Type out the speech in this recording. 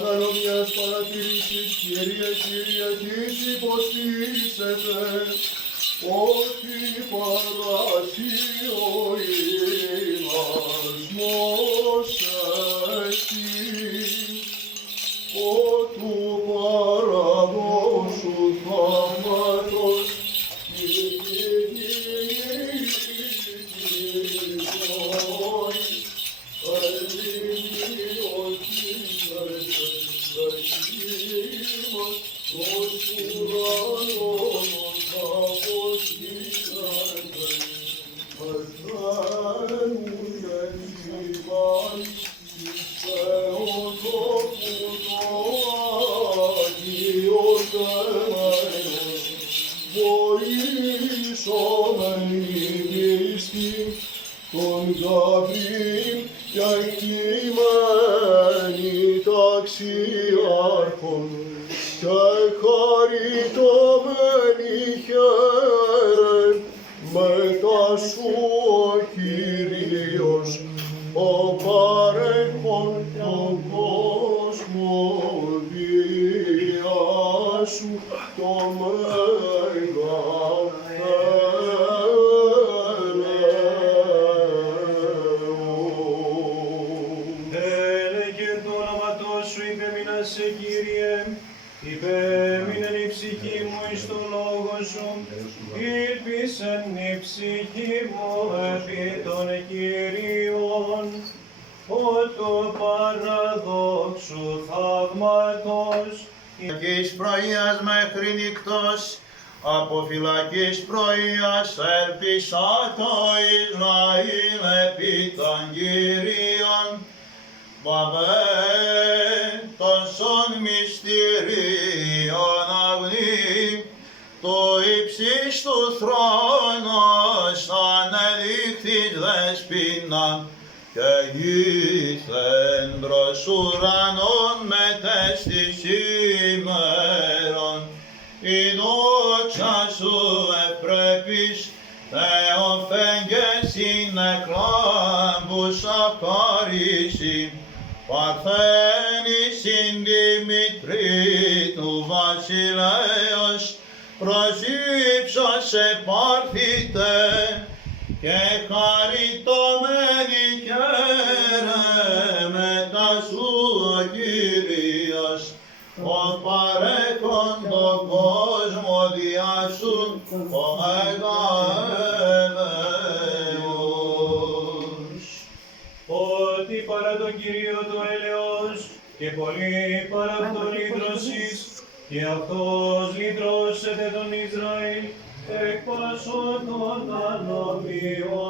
αναλογίας παρατηρήσεις, Κύριε, Κυριακής υποστήσετε, ότι παράσει ο ηλασμός εκεί, ο του παραδόσου θαύματος, τον Γαβρίλ και εκλειμένη ταξιάρχον και χαριτωμένη χαίρε μετά σου ο Κύριος ο παρέχον τον κόσμο διά σου το μέγα σε Κύριε, υπέμεινεν η ψυχή μου εις το λόγο σου, ήλπισεν η ψυχή μου επί των Κυρίων, ο του παραδόξου θαύματος. Φυλακής πρωίας μέχρι νύκτος, από φυλακής πρωίας έλπισα το Ισραήλ επί των Κυρίων, τόσων μυστηρίων αγνή, το ύψις του θρόνος ανεδείχθης δεσποινα και γήθεντρος ουρανών μετέστης ημέρων. Η δόξα σου ευπρέπης, Θεοφέγγες είναι κλάμπουσα παρήσι, παρθένη συν Δημητρή του βασιλέως, προσύψωσε πάρθητε και χαριτωμένη χαίρε μετά σου ο Κύριος, ο παρέχον τον κόσμο διά σου ο μεγαλέος. Ότι παρά τον Κύριο το έλεος και πολύ παρά αυτόν λύτρωσης, και αυτός λύτρωσεται τον Ισραήλ εκ πάσων των ανομιών.